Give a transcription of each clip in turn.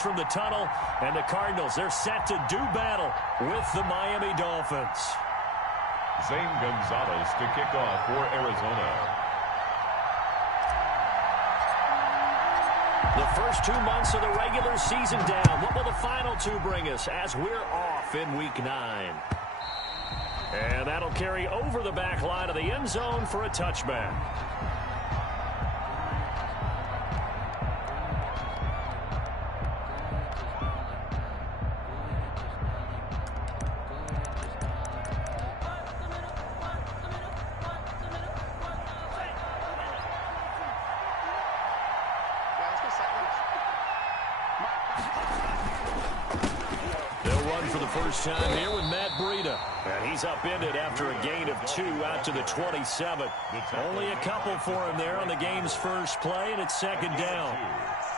from the tunnel, and the Cardinals, they're set to do battle with the Miami Dolphins. Zane Gonzalez to kick off for Arizona. The first 2 months of the regular season down. What will the final 2 bring us as we're off in Week 9? And that'll carry over the back line of the end zone for a touchback. First time here with Matt Breida. And he's upended after a gain of 2 out to the 27. Only a couple for him there on the game's first play, and it's second down.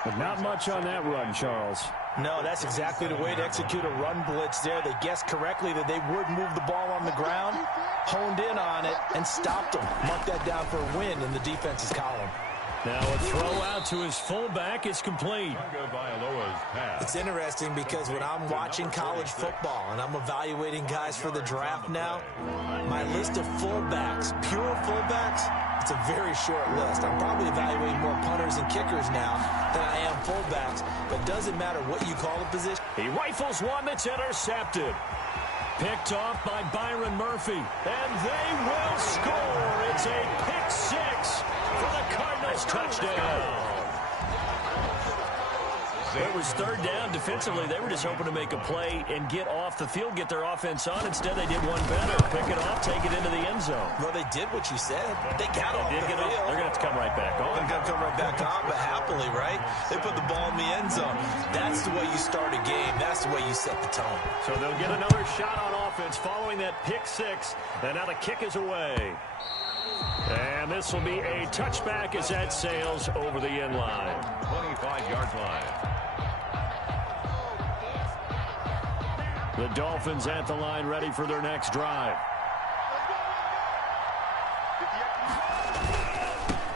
But not much on that run, Charles. No, that's exactly the way to execute a run blitz there. They guessed correctly that they would move the ball on the ground, honed in on it, and stopped them. Mark that down for a win in the defense's column. Now a throw out to his fullback is complete. It's interesting because when I'm watching college football and I'm evaluating guys for the draft now, my list of fullbacks, pure fullbacks, it's a very short list. I'm probably evaluating more punters and kickers now than I am fullbacks, but it doesn't matter what you call the position. He rifles one that's intercepted. Picked off by Byron Murphy, and they will score. It's a pick 6 for the Cardinals touchdown. It was third down. Defensively, they were just hoping to make a play and get off the field, get their offense on. Instead, they did one better. Pick it off, take it into the end zone. Well, they did what you said. They got off the field. They're going to have to come right back on. They're going to come right back on, but happily, right? They put the ball in the end zone. That's the way you start a game. That's the way you set the tone. So they'll get another shot on offense following that pick 6. And now the kick is away. And this will be a touchback as that sails over the end line. 25-yard line. The Dolphins at the line ready for their next drive.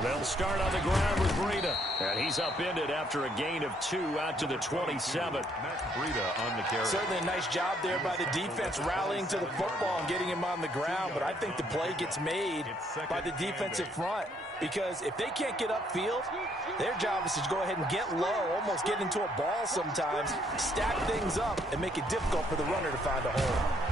They'll start on the ground with Breida. And he's upended after a gain of 2 out to the 27. Matt Breida on the carry. Certainly a nice job there by the defense rallying to the football and getting him on the ground. But I think the play gets made by the defensive front. Because if they can't get upfield, their job is to go ahead and get low, almost get into a ball sometimes, stack things up, and make it difficult for the runner to find a hole.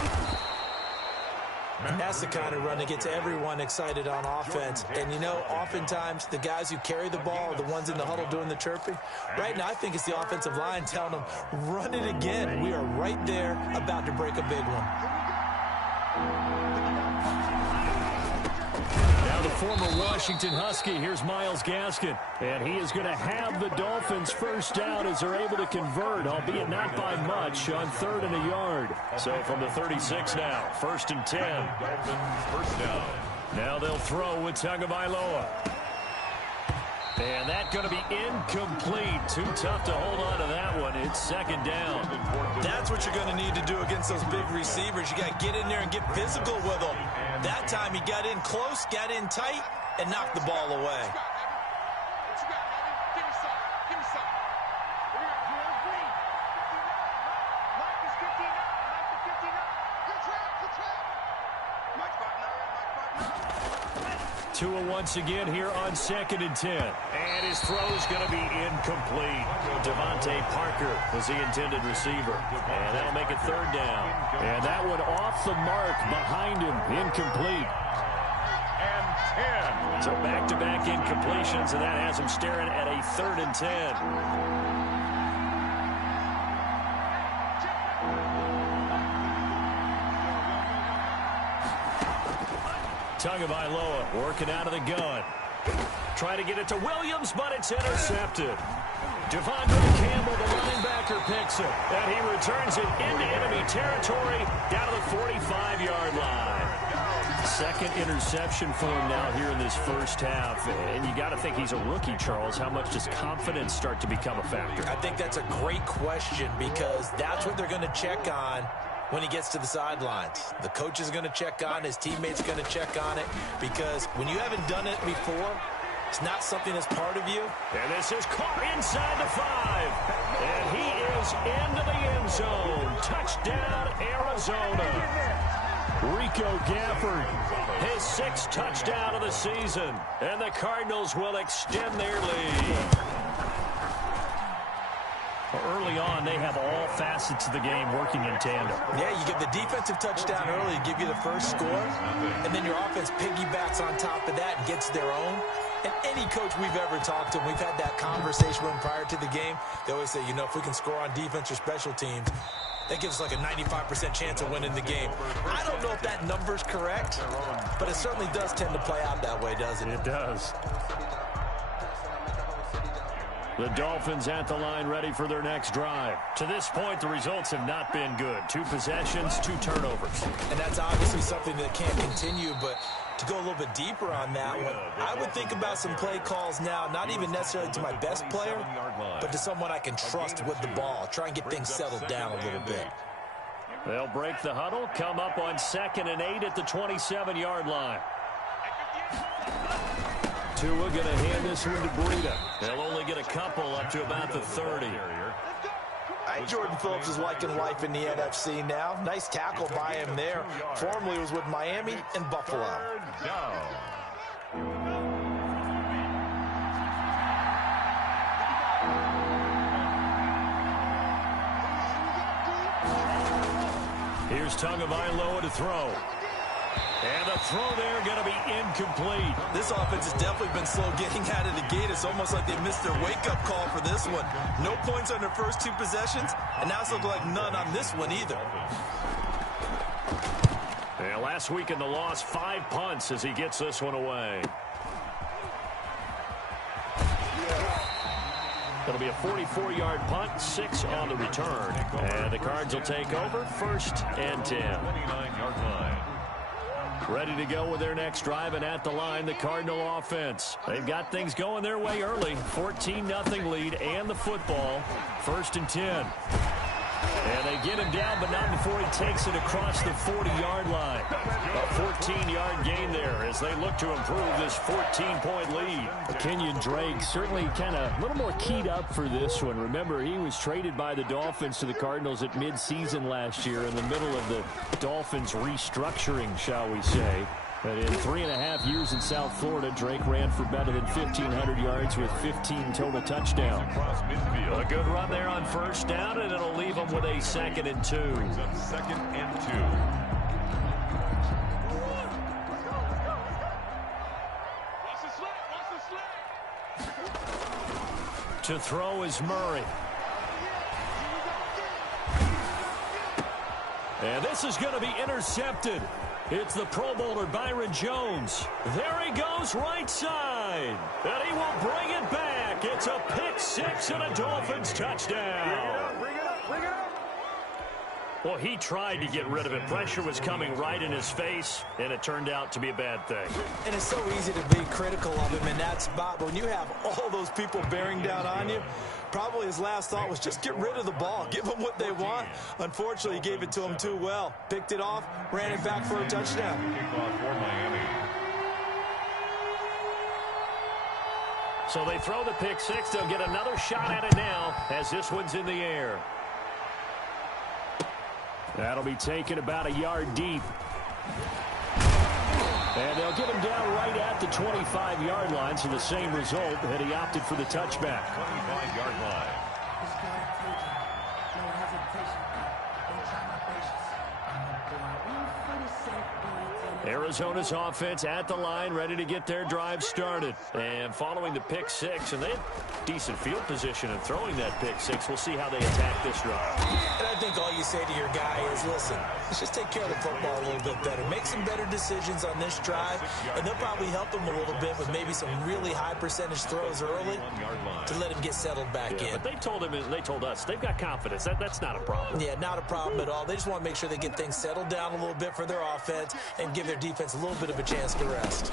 And that's the kind of run that gets everyone excited on offense. And, you know, oftentimes the guys who carry the ball are the ones in the huddle doing the chirping. Right now, I think it's the offensive line telling them, run it again. We are right there about to break a big one. Now the former Washington Husky, here's Myles Gaskin. And he is going to have the Dolphins first down as they're able to convert, albeit not by much, on 3rd and a yard. So from the 36 now, 1st and 10. Dolphins first down. Now they'll throw with Tagovailoa. And that's going to be incomplete. Too tough to hold on to that one. It's second down. That's what you're going to need to do against those big receivers. You got to get in there and get physical with them. That time he got in close, got in tight, and knocked the ball away. Tua once again here on 2nd and 10. And his throw's going to be incomplete. Devontae Parker was the intended receiver. And that'll make it 3rd down. And that one off the mark behind him. Incomplete. And 10. So back-to-back incompletions, and that has him staring at a 3rd and 10. Tagovailoa working out of the gun. Trying to get it to Williams, but it's intercepted. Devondre Campbell, the running backer, picks it. And he returns it into enemy territory down to the 45-yard line. Second interception for him now here in this first half. And you got to think he's a rookie, Charles. How much does confidence start to become a factor? I think that's a great question because that's what they're going to check on when he gets to the sidelines. The coach is going to check on, his teammates are going to check on it, because when you haven't done it before, it's not something that's part of you. And this is caught inside the 5. And he is into the end zone. Touchdown, Arizona. Rico Gafford, his 6th touchdown of the season. And the Cardinals will extend their lead. Early on, they have all facets of the game working in tandem. Yeah, you get the defensive touchdown early to give you the first score, and then your offense piggybacks on top of that and gets their own. And any coach we've ever talked to, we've had that conversation with them prior to the game, they always say, you know, if we can score on defense or special teams, that gives us like a 95% chance of winning the game. I don't know if that number's correct, but it certainly does tend to play out that way, doesn't it? It does. The Dolphins at the line, ready for their next drive. To this point, the results have not been good. 2 possessions, 2 turnovers. And that's obviously something that can't continue, but to go a little bit deeper on that one, I would think about some play calls now, not even necessarily to my best player, but to someone I can trust with the ball. Try and get things settled down a little bit. They'll break the huddle, come up on 2nd and 8 at the 27-yard line. Tua going to hand this one to Breida. They'll only get a couple up to about the 30. Jordan Phillips is liking life in the NFC now. Nice tackle by him there. Formerly was with Miami and Buffalo. Here's Tagovailoa to throw. And the throw there going to be incomplete. This offense has definitely been slow getting out of the gate. It's almost like they missed their wake-up call for this one. No points on their first 2 possessions, and now it's looking like none on this one either. Yeah, last week in the loss, 5 punts as he gets this one away. It'll be a 44-yard punt, 6 on the return. And the Cards will take over, 1st and 10. 29-yard line. Ready to go with their next drive, and at the line, the Cardinal offense. They've got things going their way early. 14-0 lead and the football. 1st and 10. And they get him down, but not before he takes it across the 40-yard line. A 14-yard gain there as they look to improve this 14-point lead. Kenyon Drake certainly kind of a little more keyed up for this one. Remember, he was traded by the Dolphins to the Cardinals at midseason last year in the middle of the Dolphins restructuring, shall we say. But in 3.5 years in South Florida, Drake ran for better than 1,500 yards with 15 total touchdowns. A good run there on 1st down, and it'll leave them with a 2nd and 2. 2nd and 2. To throw is Murray. And this is going to be intercepted. It's the Pro Bowler Byron Jones. There he goes right side. And he will bring it back. It's a pick 6 and a Dolphins touchdown. Bring it up, bring it up. Well, he tried to get rid of it. Pressure was coming right in his face, and it turned out to be a bad thing. And it's so easy to be critical of him in that spot. But when you have all those people bearing down on you, probably his last thought was just get rid of the ball. Give them what they want. Unfortunately, he gave it to them too well. Picked it off, ran it back for a touchdown. Kickoff for Miami. So they throw the pick 6. They'll get another shot at it now as this one's in the air. That'll be taken about a yard deep. And they'll get him down right at the 25-yard line, so the same result had he opted for the touchback. 25-yard line. Arizona's offense at the line, ready to get their drive started. And following the pick 6, and they have decent field position in throwing that pick 6. We'll see how they attack this drive. And I think all you say to your guy is, listen, let's just take care of the football a little bit better. Make some better decisions on this drive, and they'll probably help him a little bit with maybe some really high percentage throws early to let him get settled back in. But they told him, they told us, they've got confidence. That's not a problem. Yeah, not a problem at all. They just want to make sure they get things settled down a little bit for their offense and give their defense a little bit of a chance to rest.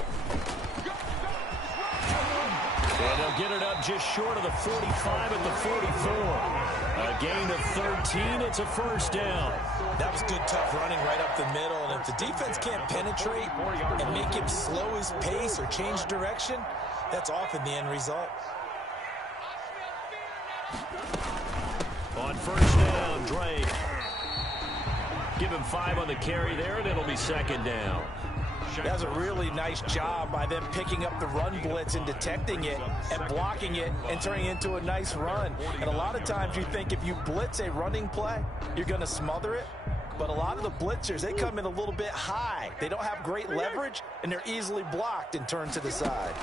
And they'll get it up just short of the 45 at the 44. A gain of 13. It's a first down. That was good, tough running right up the middle. And if the defense can't penetrate and make him slow his pace or change direction, that's often the end result. On first down, Drake. Give him 5 on the carry there, and it'll be second down. That was a really nice job by them picking up the run blitz and detecting it and blocking it and turning it into a nice run. And a lot of times you think if you blitz a running play, you're going to smother it. But a lot of the blitzers, they come in a little bit high. They don't have great leverage, and they're easily blocked and turned to the side.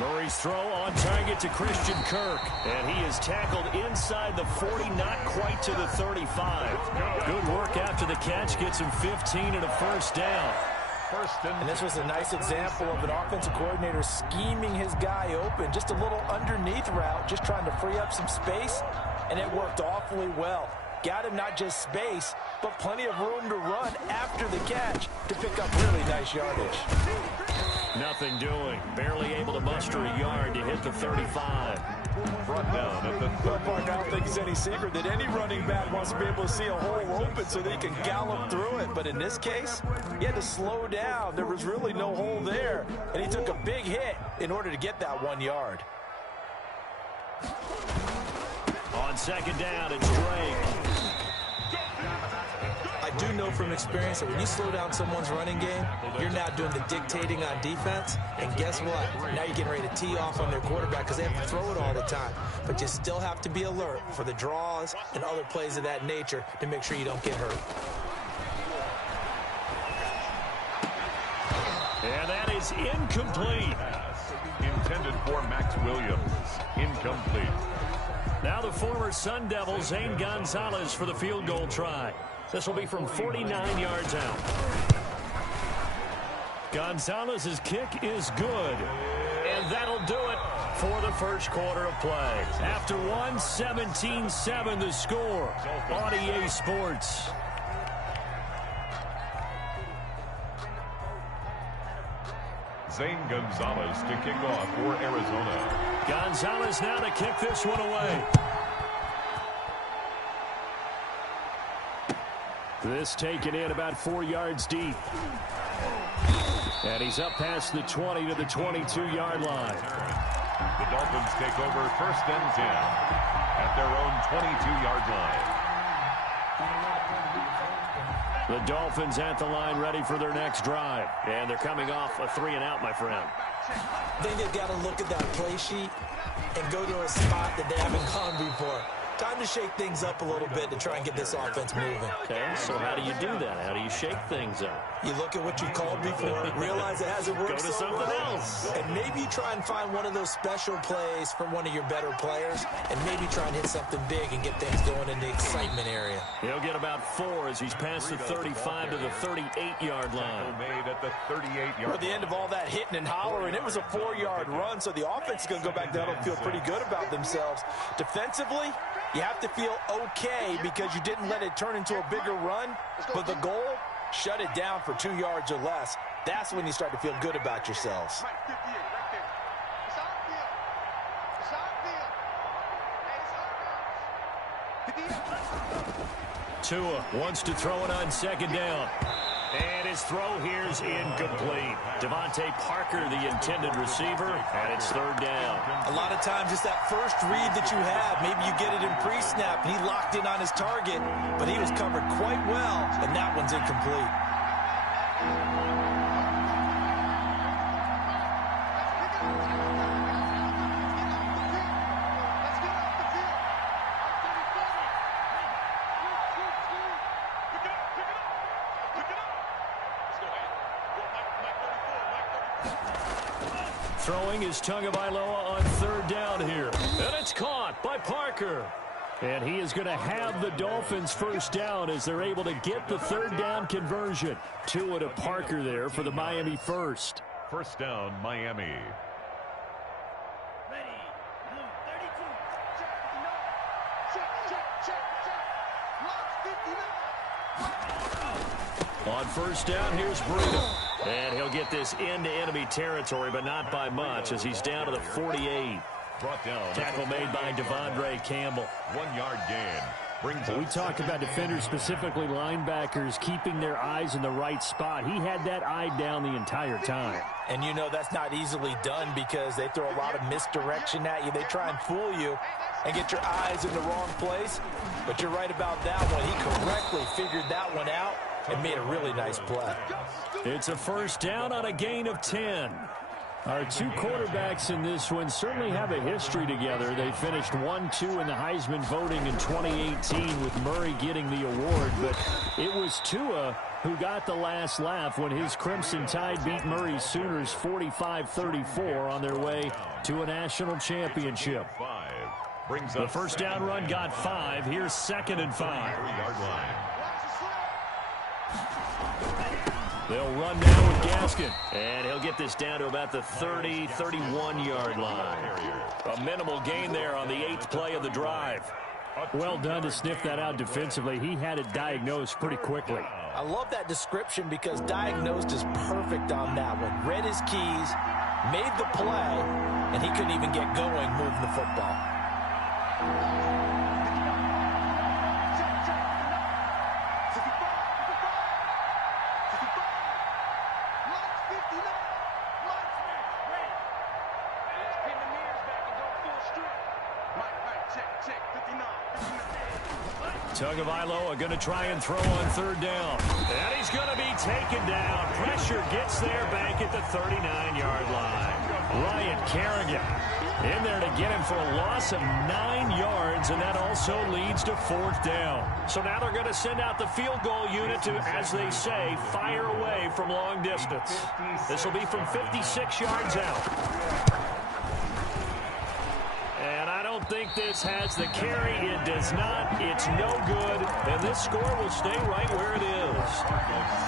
Murray's throw on target to Christian Kirk. And he is tackled inside the 40, not quite to the 35. Good work after the catch. Gets him 15 and a first down. And this was a nice example of an offensive coordinator scheming his guy open. Just a little underneath route, just trying to free up some space. And it worked awfully well. Got him not just space, but plenty of room to run after the catch to pick up really nice yardage. Nothing doing. Barely able to muster a yard to hit the 35. Brought down at the 30. I don't think it's any secret that any running back wants to be able to see a hole open so they can gallop through it. But in this case, he had to slow down. There was really no hole there. And he took a big hit in order to get that 1 yard. On second down, it's Drake. I do know from experience that when you slow down someone's running game, you're now doing the dictating on defense. And guess what? Now you're getting ready to tee off on their quarterback because they have to throw it all the time. But you still have to be alert for the draws and other plays of that nature to make sure you don't get hurt. And that is incomplete. Intended for Max Williams. Incomplete. Now the former Sun Devil, Zane Gonzalez, for the field goal try. This will be from 49 yards out. Gonzalez's kick is good. And that'll do it for the first quarter of play. After one, 17-7 the score on EA Sports. Zane Gonzalez to kick off for Arizona. Gonzalez now to kick this one away. This taken in about 4 yards deep. And he's up past the 20 to the 22-yard line. The Dolphins take over first and 10 at their own 22-yard line. The Dolphins at the line ready for their next drive. And they're coming off a 3-and-out, my friend. I think they've got to look at that play sheet and go to a spot that they haven't gone before. Time to shake things up a little bit to try and get this offense moving. Okay, so how do you do that? How do you shake things up? You look at what you called before, realize it hasn't worked Go to so something well, else. and maybe try and find one of those special plays from one of your better players, and maybe try and hit something big and get things going in the excitement area. He'll get about 4 as he's past the 35 to the 38-yard line. Made at the 38-yard At the end of all that hitting and hollering, it was a 4-yard run, so the offense is going to go back down and feel pretty good about themselves. Defensively, you have to feel okay because you didn't let it turn into a bigger run, but the goal, shut it down for 2 yards or less. That's when you start to feel good about yourselves. Tua wants to throw it on second down. And his throw here's incomplete. Devontae Parker, the intended receiver, and it's third down. A lot of times it's that first read that you have. Maybe you get it in pre-snap, and he locked in on his target, but he was covered quite well, and that one's incomplete. Throwing is Tagovailoa on third down here. And it's caught by Parker. And he is going to have the Dolphins first down as they're able to get the third down conversion. Tua to Parker there for the Miami first. First down, Miami. On first down, here's Brigham. And he'll get this into enemy territory, but not by much as he's down to the 48. Brought down. Tackle made by Devondre Campbell. 1 yard gain. We talk about defenders, specifically linebackers, keeping their eyes in the right spot. He had that eye down the entire time. And you know that's not easily done because they throw a lot of misdirection at you. They try and fool you and get your eyes in the wrong place. But you're right about that one. He correctly figured that one out and made a really nice play. It's a first down on a gain of 10. Our two quarterbacks in this one certainly have a history together. They finished 1-2 in the Heisman voting in 2018 with Murray getting the award. But it was Tua who got the last laugh when his Crimson Tide beat Murray's Sooners 45-34 on their way to a national championship. The first down run got 5. Here's 2nd and 5. They'll run now with Gaskin. And he'll get this down to about the 30, 31-yard line. A minimal gain there on the 8th play of the drive. Well done to sniff that out defensively. He had it diagnosed pretty quickly. I love that description because diagnosed is perfect on that one. Read his keys, made the play, and he couldn't even get going moving the football. Tagovailoa going to try and throw on 3rd down. And he's going to be taken down. Pressure gets there back at the 39-yard line. Ryan Kerrigan in there to get him for a loss of 9 yards, and that also leads to 4th down. So now they're going to send out the field goal unit to, as they say, fire away from long distance. This will be from 56 yards out. I don't think this has the carry. It does not. It's no good. And this score will stay right where it is.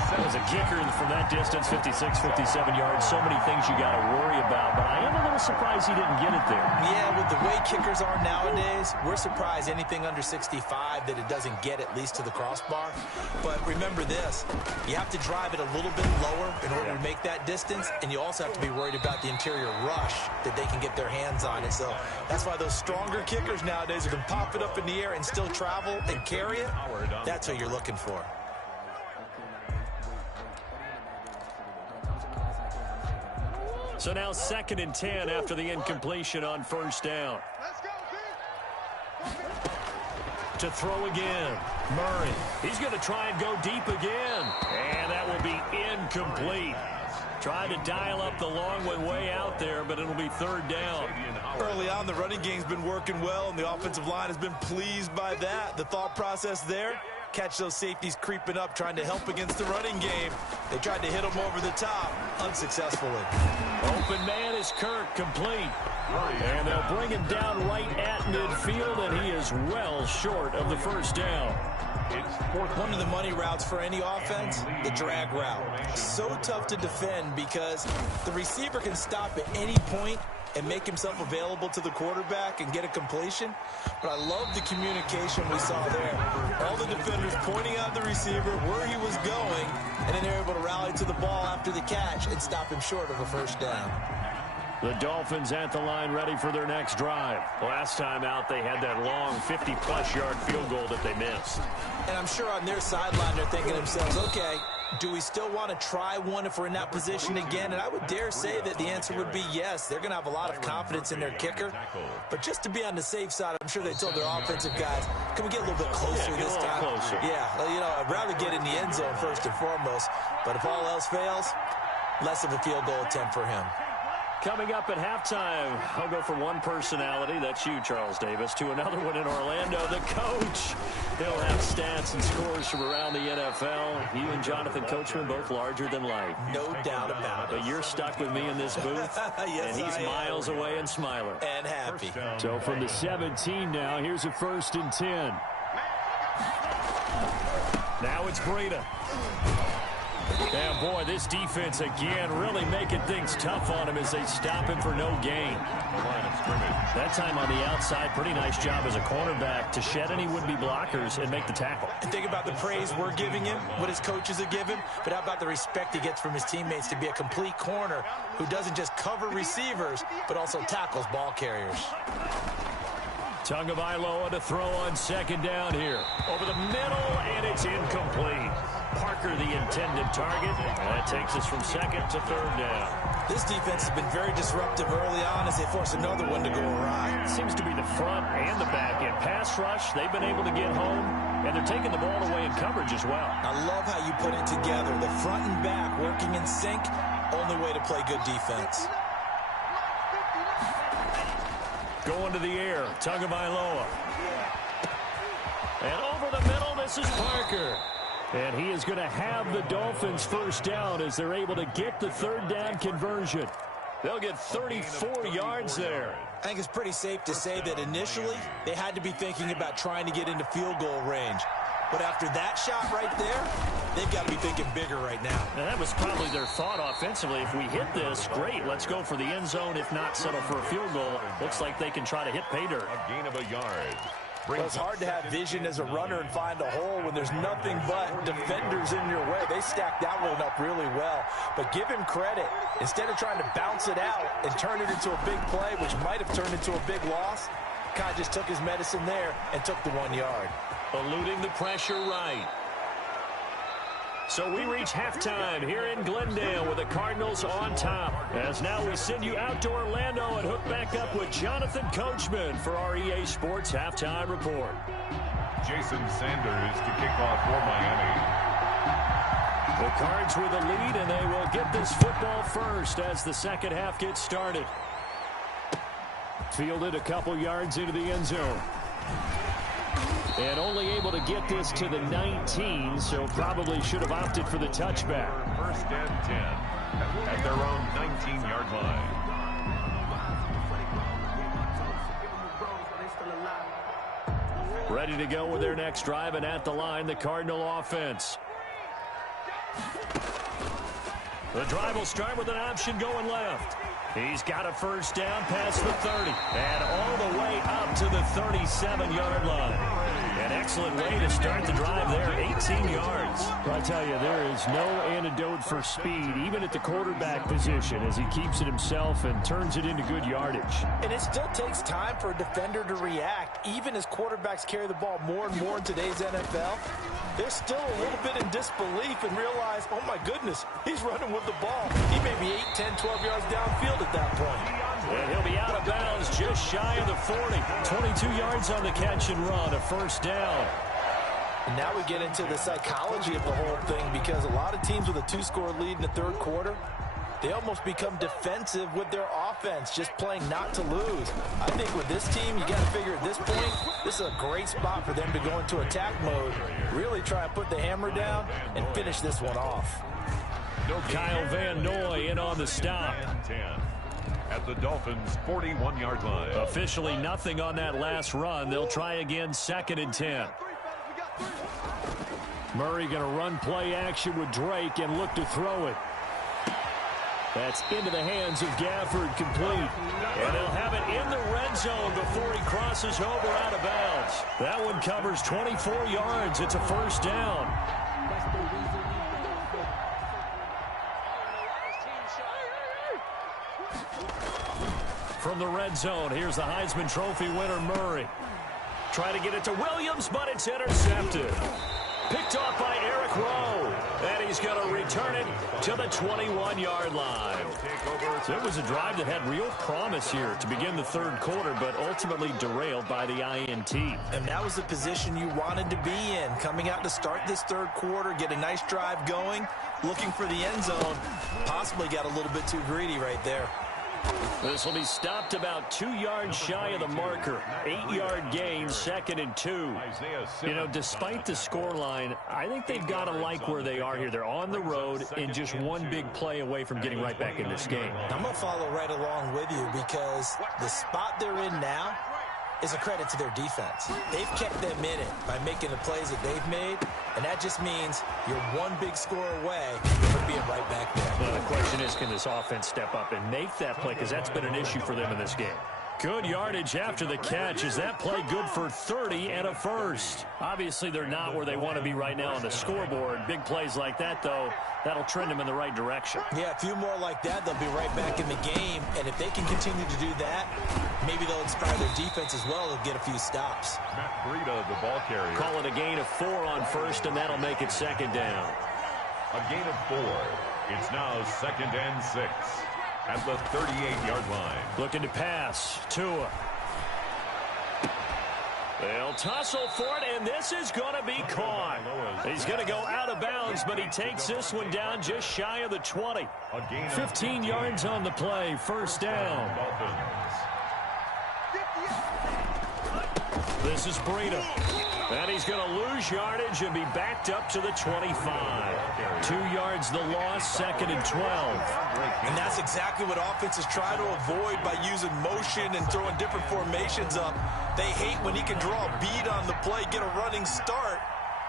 That was a kicker from that distance, 56, 57 yards. So many things you got to worry about. But I am a little surprised he didn't get it there. Yeah, with the way kickers are nowadays, we're surprised anything under 65 that it doesn't get at least to the crossbar. But remember this, you have to drive it a little bit lower in order to make that distance. And you also have to be worried about the interior rush that they can get their hands on it. So that's why those stronger kickers nowadays who can pop it up in the air and still travel and carry it, that's what you're looking for. So now 2nd and 10 after the incompletion on 1st down. To throw again. Murray. He's going to try and go deep again. And that will be incomplete. Trying to dial up the long one way out there, but it'll be 3rd down. Early on, the running game's been working well, and the offensive line has been pleased by that. The thought process there, catch those safeties creeping up, trying to help against the running game. They tried to hit them over the top, unsuccessfully. Open man is Kirk, complete. And they'll bring him down right at midfield, and he is well short of the 1st down. One of the money routes for any offense, the drag route. So tough to defend because the receiver can stop at any point and make himself available to the quarterback and get a completion. But I love the communication we saw there. All the defenders pointing out the receiver where he was going, and then they're able to rally to the ball after the catch and stop him short of a 1st down. The Dolphins at the line ready for their next drive. Last time out, they had that long 50-plus yard field goal that they missed. And I'm sure on their sideline they're thinking to themselves, okay, do we still want to try one if we're in that position again? And I would dare say that the answer would be yes. They're going to have a lot of confidence in their kicker. But just to be on the safe side, I'm sure they told their offensive guys, can we get a little bit closer this time? Closer. Yeah, you know, I'd rather get in the end zone first and foremost. But if all else fails, less of a field goal attempt for him. Coming up at halftime, I'll go from one personality, that's you, Charles Davis, to another one in Orlando, the coach. He'll have stats and scores from around the NFL. You and Jonathan Coachman, both larger than life. No doubt about it. But you're stuck with me in this booth, yes, and he's miles away and smiling. And happy. So from the 17 now, here's a 1st and 10. Now it's Breida. And boy, this defense again really making things tough on him as they stop him for no gain. That time on the outside, pretty nice job as a cornerback to shed any would-be blockers and make the tackle. And think about the praise we're giving him, what his coaches are giving, but how about the respect he gets from his teammates to be a complete corner who doesn't just cover receivers, but also tackles ball carriers. Tagovailoa to throw on second down here. Over the middle, and it's incomplete. Parker, the intended target. That takes us from second to third down. This defense has been very disruptive early on as they force another one to go awry. It seems to be the front and the back end. Pass rush, they've been able to get home, and they're taking the ball away in coverage as well. I love how you put it together. The front and back working in sync, only way to play good defense. Going to the air, Tagovailoa. And over the middle, this is Parker. And he is going to have the Dolphins first down as they're able to get the third down conversion. They'll get 34 yards there. I think it's pretty safe to say that initially they had to be thinking about trying to get into field goal range. But after that shot right there, they've got to be thinking bigger right now. And that was probably their thought offensively. If we hit this, great, let's go for the end zone. If not, settle for a field goal. Looks like they can try to hit pay dirt. A gain of a yard. Well, it's hard to have vision as a runner and find a hole when there's nothing but defenders in your way. They stacked that one up really well. But give him credit. Instead of trying to bounce it out and turn it into a big play, which might have turned into a big loss, kind of just took his medicine there and took the 1 yard. Eluding the pressure right. So we reach halftime here in Glendale with the Cardinals on top. As now we send you out to Orlando and hook back up with Jonathan Coachman for our EA Sports Halftime Report. Jason Sanders to kick off for Miami. The Cards with a lead, and they will get this football first as the second half gets started. Fielded a couple yards into the end zone. And only able to get this to the 19, so probably should have opted for the touchback. First and 10 at their own 19-yard line. Ready to go with their next drive, and at the line, the Cardinal offense. The drive will start with an option going left. He's got a first down past the 30 and all the way up to the 37-yard line. An excellent way to start the drive there, 18 yards. I tell you, there is no antidote for speed, even at the quarterback position, as he keeps it himself and turns it into good yardage. And it still takes time for a defender to react, even as quarterbacks carry the ball more and more in today's NFL. They're still a little bit in disbelief and realize, oh my goodness, he's running with the ball. He may be 8, 10, 12 yards downfield at that point. And he'll be out of bounds just shy of the 40. 22 yards on the catch and run, a first down. And now we get into the psychology of the whole thing, because a lot of teams with a 2-score lead in the third quarter, they almost become defensive with their offense, just playing not to lose. I think with this team, you got to figure at this point, this is a great spot for them to go into attack mode, really try and put the hammer down and finish this one off. Kyle Van Noy in on the stop. 10 at the Dolphins' 41-yard line. Officially nothing on that last run. They'll try again, second and 10. Murray going to run play action with Drake and look to throw it. That's into the hands of Gafford, complete. And they'll have it in the red zone before he crosses over out of bounds. That one covers 24 yards. It's a first down. From the red zone, here's the Heisman Trophy winner, Murray. Try to get it to Williams, but it's intercepted. Picked off by Eric Rowe. And he's going to return it to the 21-yard line. So it was a drive that had real promise here to begin the third quarter, but ultimately derailed by the INT. And that was the position you wanted to be in, coming out to start this third quarter, get a nice drive going, looking for the end zone. Possibly got a little bit too greedy right there. This will be stopped about 2 yards shy of the marker. 8-yard gain, second and 2. You know, despite the scoreline, I think they've got to like where they are here. They're on the road and just one big play away from getting right back in this game. I'm going to follow right along with you, because the spot they're in now is a credit to their defense. They've kept them in it by making the plays that they've made, and that just means you're one big score away from being right back there. Well, the question is, can this offense step up and make that play, because that's been an issue for them in this game. Good yardage after the catch. Is that play good for 30 and a first? Obviously, they're not where they want to be right now on the scoreboard. Big plays like that, though, that'll trend them in the right direction. Yeah, a few more like that, they'll be right back in the game. And if they can continue to do that, maybe they'll inspire their defense as well and get a few stops. Matt Breida, the ball carrier. Call it a gain of 4 on first, and that'll make it second down. A gain of 4. It's now 2nd and 6 at the 38-yard line. Looking to pass. Tua. They'll tussle for it, and this is going to be caught. He's going to go out of bounds, but he takes this one down just shy of the 20. 15 yards on the play. First down. This is Breida. And he's going to lose yardage and be backed up to the 25. 2 yards the loss, 2nd and 12. And that's exactly what offenses try to avoid by using motion and throwing different formations up. They hate when he can draw a bead on the play, get a running start,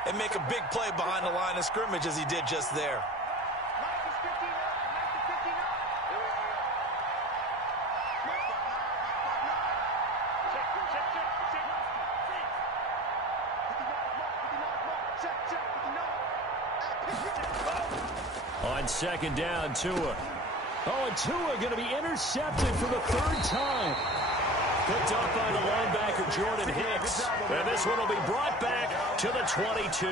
and make a big play behind the line of scrimmage as he did just there. On 2nd down, Tua. Oh, and Tua going to be intercepted for the 3rd time. Picked up by the linebacker, Jordan Hicks. And this one will be brought back to the 22.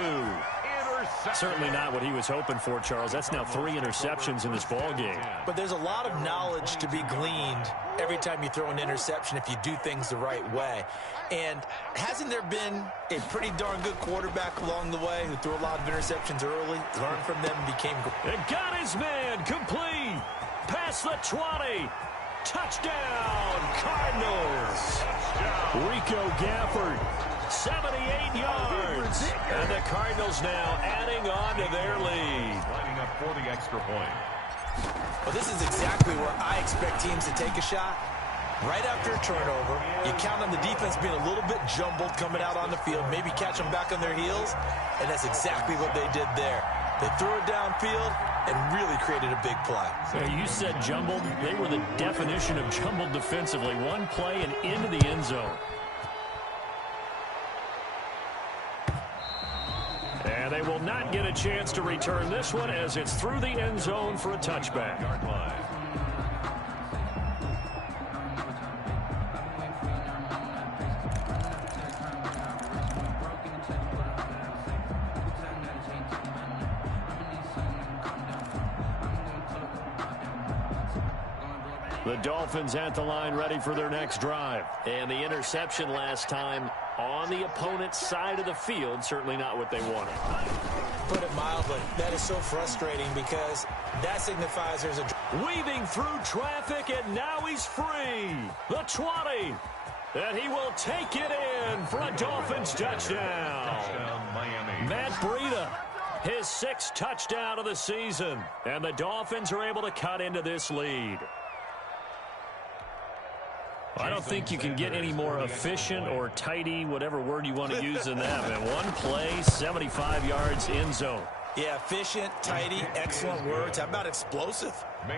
Certainly not what he was hoping for, Charles. That's now 3 interceptions in this ball game. But there's a lot of knowledge to be gleaned every time you throw an interception if you do things the right way. And hasn't there been a pretty darn good quarterback along the way who threw a lot of interceptions early, learned from them, and became great? And got his man complete. Past the 20. Touchdown, Cardinals. Rico Gafford, 78 yards. And the Cardinals now adding on to their lead. Lining up for the extra point. Well, this is exactly where I expect teams to take a shot. Right after a turnover, you count on the defense being a little bit jumbled coming out on the field, maybe catch them back on their heels, and that's exactly what they did there. They threw it downfield and really created a big play. Yeah, you said jumbled. They were the definition of jumbled defensively. One play and into the end zone. And they will not get a chance to return this one as it's through the end zone for a touchback. Yard line. The Dolphins at the line ready for their next drive. And the interception last time on the opponent's side of the field, certainly not what they wanted. Put it mildly, that is so frustrating because that signifies there's a... Weaving through traffic, and now he's free. The 20. And he will take it in for a Dolphins touchdown. Touchdown, Miami. Matt Breida, his 6th touchdown of the season. And the Dolphins are able to cut into this lead. I don't think you can get any more efficient or tidy, whatever word you want to use in that, man. One play, 75 yards, end zone. Yeah, efficient, tidy, excellent words. How about explosive?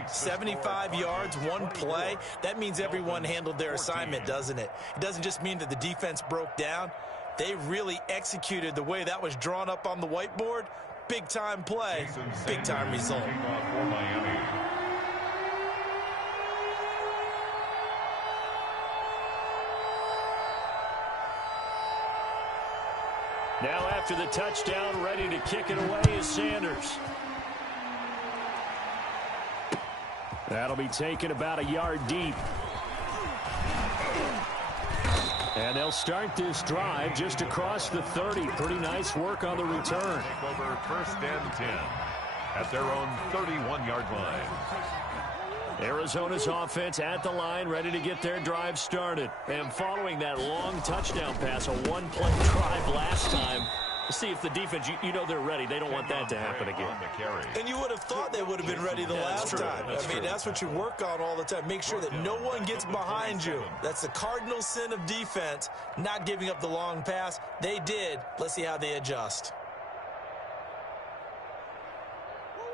75 yards, one play. That means everyone handled their assignment, doesn't it? It doesn't just mean that the defense broke down. They really executed the way that was drawn up on the whiteboard. Big-time play, big-time result. For Miami. Now after the touchdown, ready to kick it away is Sanders. That'll be taken about a yard deep. And they'll start this drive just across the 30. Pretty nice work on the return. Take over 1st and 10 at their own 31-yard line. Arizona's offense at the line, ready to get their drive started. And following that long touchdown pass, a one-play drive last time, see if the defense, you know they're ready. They don't want that to happen again. And you would have thought they would have been ready the last time. I mean, that's what you work on all the time. Make sure that no one gets behind you. That's the cardinal sin of defense, not giving up the long pass. They did. Let's see how they adjust.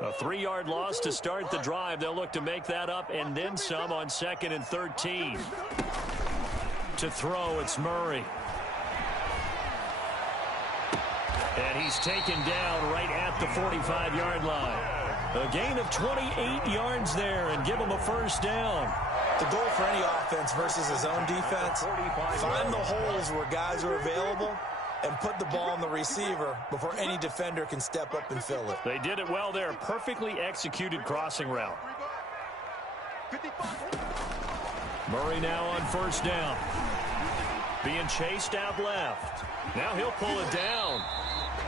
A 3-yard loss to start the drive. They'll look to make that up and then some on 2nd and 13. To throw, it's Murray. And he's taken down right at the 45-yard line. A gain of 28 yards there and give him a first down. The goal for any offense versus his own defense, find the holes where guys are available and put the ball on the receiver before any defender can step up and fill it. They did it well there. Perfectly executed crossing route. Murray now on first down. Being chased out left. Now he'll pull it down.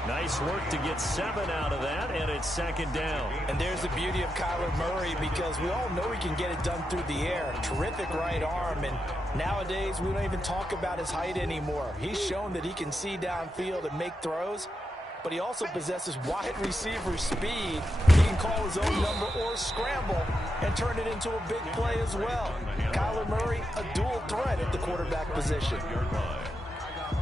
Nice work to get 7 out of that, and it's second down. And there's the beauty of Kyler Murray, because we all know he can get it done through the air. Terrific right arm, and nowadays we don't even talk about his height anymore. He's shown that he can see downfield and make throws, but he also possesses wide receiver speed. He can call his own number or scramble and turn it into a big play as well. Kyler Murray, a dual threat at the quarterback position.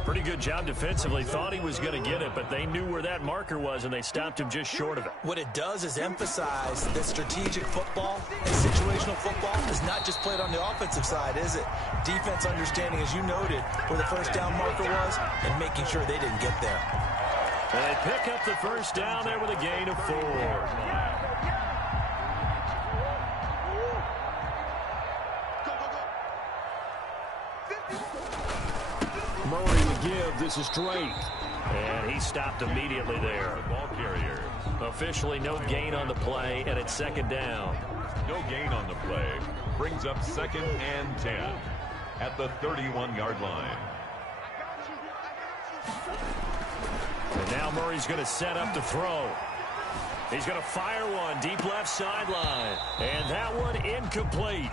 Pretty good job defensively. Thought he was going to get it, but they knew where that marker was, and they stopped him just short of it. What it does is emphasize that strategic football and situational football is not just played on the offensive side, is it? Defense understanding, as you noted, where the first down marker was and making sure they didn't get there. They pick up the first down there with a gain of 4. Murray to give. This is Drake. And he stopped immediately there. Ball carrier. Officially no gain on the play, and it's second down. No gain on the play. Brings up second and 10 at the 31-yard line. And now Murray's going to set up to throw. He's going to fire one deep left sideline. And that one incomplete.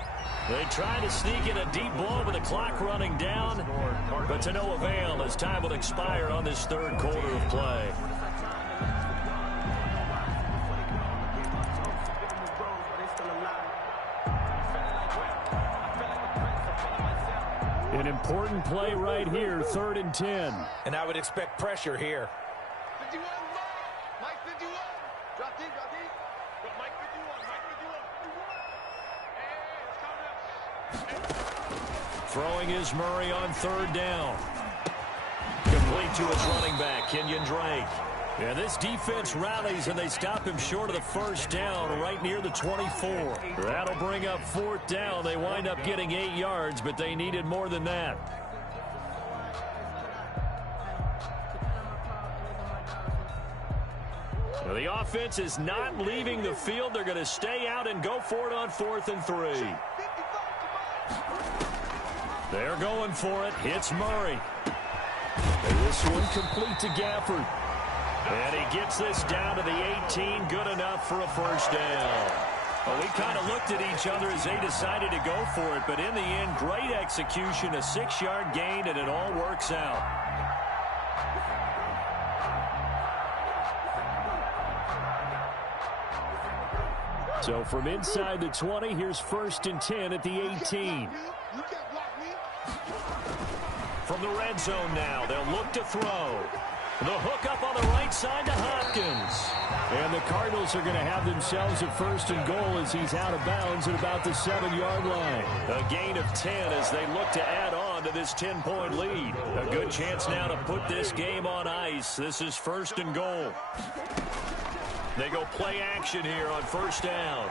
They try to sneak in a deep ball with the clock running down, but to no avail as time will expire on this third quarter of play. An important play right here, 3rd and 10. And I would expect pressure here. Throwing is Murray on 3rd down. Complete to his running back, Kenyon Drake. Yeah, this defense rallies, and they stop him short of the first down right near the 24. That'll bring up 4th down. They wind up getting 8 yards, but they needed more than that. Now, the offense is not leaving the field. They're going to stay out and go for it on 4th and 3. They're going for it. Hits Murray. And this one complete to Gafford. And he gets this down to the 18. Good enough for a first down. Well, we kind of looked at each other as they decided to go for it. But in the end, great execution. A 6-yard gain, and it all works out. So from inside the 20, here's 1st and 10 at the 18. From the red zone now, they'll look to throw. The hook up on the right side to Hopkins. And the Cardinals are going to have themselves a 1st and goal as he's out of bounds at about the 7-yard line. A gain of 10 as they look to add on to this 10-point lead. A good chance now to put this game on ice. This is 1st and goal. They go play action here on 1st down.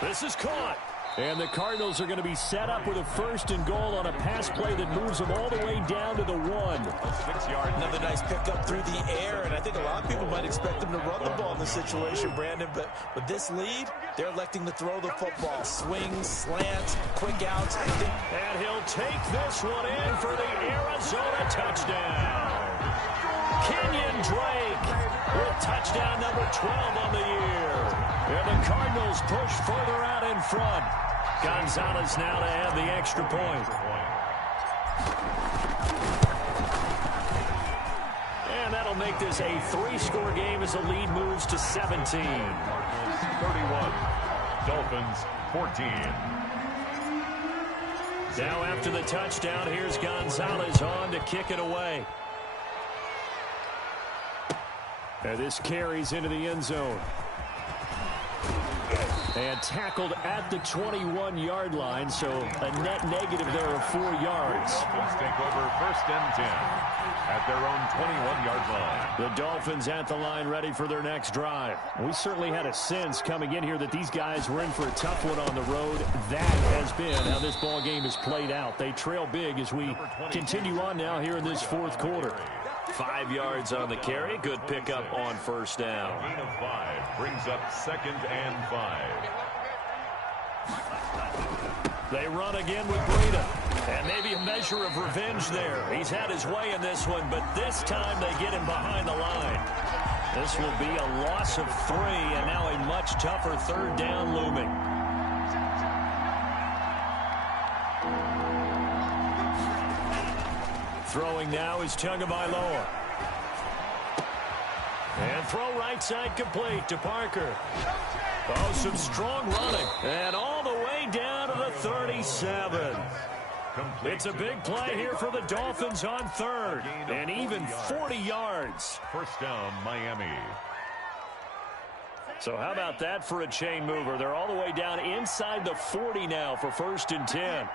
This is caught. And the Cardinals are going to be set up with a 1st and goal on a pass play that moves them all the way down to the 1. 6-yard, another nice pickup through the air, and I think a lot of people might expect them to run the ball in this situation, Brandon, but with this lead, they're electing to throw the football. Swings, slants, quick outs. And he'll take this one in for the Arizona touchdown. Kenyon Drake with touchdown number 12 on the year. And the Cardinals push further out in front. Gonzalez now to add the extra point. And that'll make this a 3-score game as the lead moves to 17. 31. Dolphins 14. Now after the touchdown, here's Gonzalez on to kick it away. And this carries into the end zone. And tackled at the 21-yard line, so a net negative there of 4 yards. Dolphins take over 1st and 10 at their own 21-yard line. The Dolphins at the line ready for their next drive. We certainly had a sense coming in here that these guys were in for a tough one on the road. That has been how this ball game has played out. They trail big as we continue on now here in this 4th quarter. 5 yards on the carry. Good pickup on 1st down. Gain of 5 brings up 2nd and 5. They run again with Breida. And maybe a measure of revenge there. He's had his way in this one, but this time they get him behind the line. This will be a loss of 3, and now a much tougher 3rd down looming. Throwing now is Tagovailoa. And throw right side complete to Parker. Oh, some strong running. And all the way down to the 37. It's a big play here for the Dolphins on 3rd. And even 40 yards. 1st down, Miami. So how about that for a chain mover? They're all the way down inside the 40 now for 1st and 10.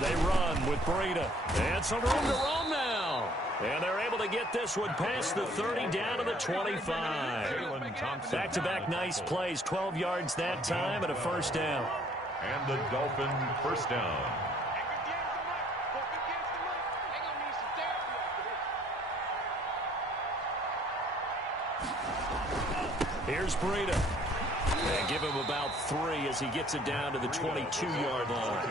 They run with Breida. And some room to roam now. And they're able to get this one past the 30 down to the 25. Back-to-back nice plays. 12 yards that time and a 1st down. And the Dolphin 1st down. Here's Breida. And give him about 3 as he gets it down to the 22-yard line.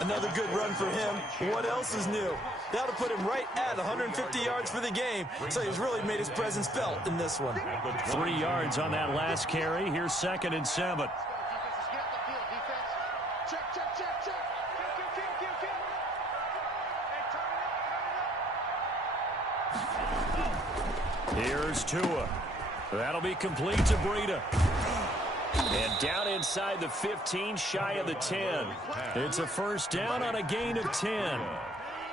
Another good run for him. What else is new? That'll put him right at 150 yards for the game. So he's really made his presence felt in this one. 3 yards on that last carry. Here's 2nd and 7. Here's Tua. That'll be complete to Breida. And down inside the 15, shy of the 10. It's a 1st down on a gain of 10.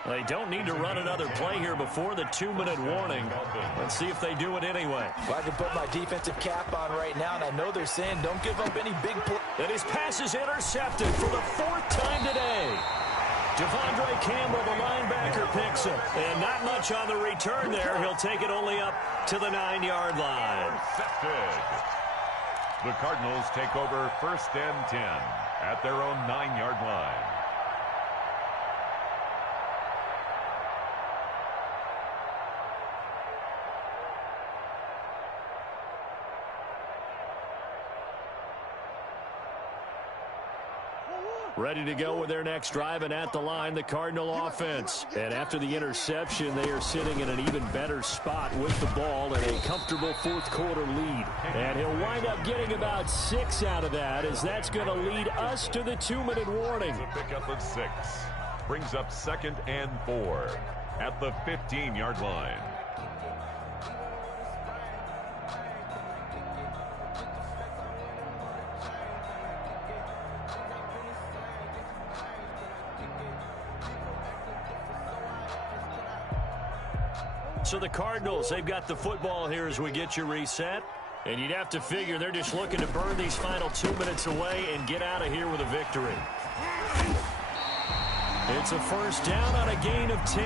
They don't need to run another play here before the 2-minute warning. Let's see if they do it anyway. Well, I can put my defensive cap on right now, and I know they're saying don't give up any big play. And his pass is intercepted for the 4th time today. Devondre Campbell, the linebacker, picks him. And not much on the return there. He'll take it only up to the 9-yard line. Intercepted. The Cardinals take over 1st and 10 at their own 9-yard line. Ready to go with their next drive, and at the line, the Cardinal offense. And after the interception, they are sitting in an even better spot with the ball and a comfortable 4th quarter lead. And he'll wind up getting about 6 out of that, as that's going to lead us to the 2-minute warning. The pickup of 6 brings up 2nd and 4 at the 15-yard line. So the Cardinals, they've got the football here as we get you reset. And you'd have to figure they're just looking to burn these final 2 minutes away and get out of here with a victory. It's a 1st down on a gain of 10.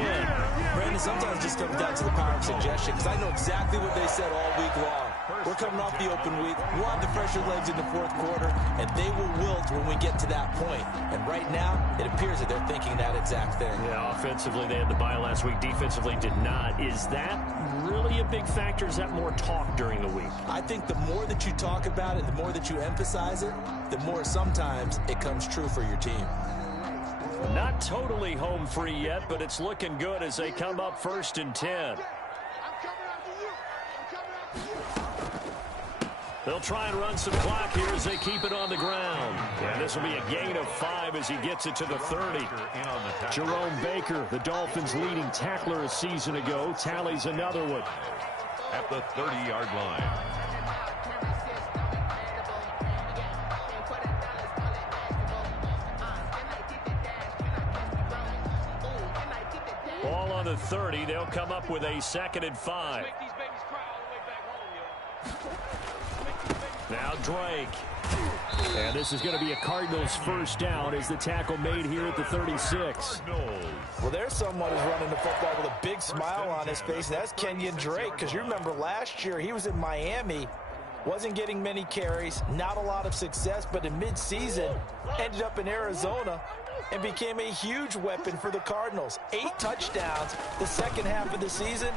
Brandon, sometimes it just comes down to the power of suggestion, because I know exactly what they said all week long. We're coming off the open week. We'll have the fresher legs in the 4th quarter, and they will wilt when we get to that point. And right now, it appears that they're thinking that exact thing. Yeah, offensively, they had the bye last week. Defensively, did not. Is that really a big factor? Is that more talk during the week? I think the more that you talk about it, the more that you emphasize it, the more sometimes it comes true for your team. Not totally home free yet, but it's looking good as they come up 1st and 10. They'll try and run some clock here as they keep it on the ground. And this will be a gain of 5 as he gets it to the 30. Jerome Baker, the Dolphins' leading tackler a season ago, tallies another one. At the 30-yard line. Ball on the 30. They'll come up with a 2nd and 5. Now Drake. And this is going to be a Cardinals first down as the tackle made here at the 36. Well, there's someone who's running the football with a big smile on his face, and that's Kenyon Drake, because you remember last year he was in Miami, wasn't getting many carries, not a lot of success, but in midseason ended up in Arizona and became a huge weapon for the Cardinals. 8 touchdowns the second half of the season,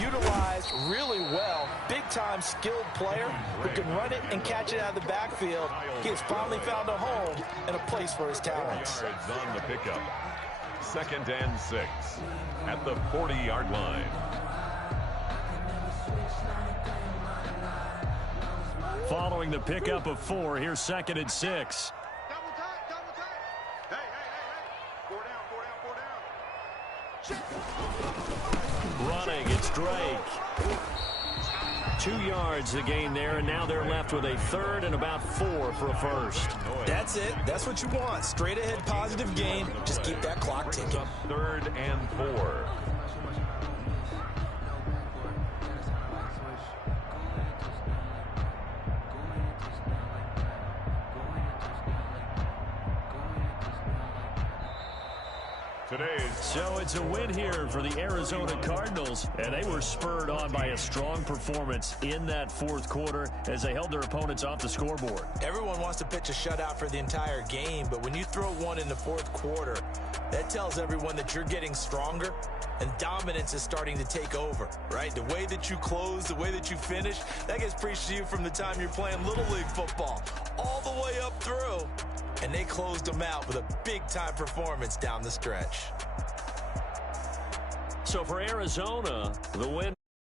utilized really well. Big-time skilled player who can run it and catch it out of the backfield. He has finally found a home and a place for his talents. On the pickup. 2nd and 6 at the 40-yard line. Following the pickup of 4, here's 2nd and 6. Running, it's Drake. 2 yards the gain there, and now they're left with a 3rd and about 4 for a first. That's it. That's what you want. Straight ahead positive gain. Just keep that clock ticking. 3rd and 4. So it's a win here for the Arizona Cardinals, and they were spurred on by a strong performance in that 4th quarter as they held their opponents off the scoreboard. Everyone wants to pitch a shutout for the entire game, but when you throw one in the 4th quarter, that tells everyone that you're getting stronger and dominance is starting to take over, right? The way that you close, the way that you finish, that gets preached to you from the time you're playing Little League football all the way up through. And they closed them out with a big-time performance down the stretch. So for Arizona, the win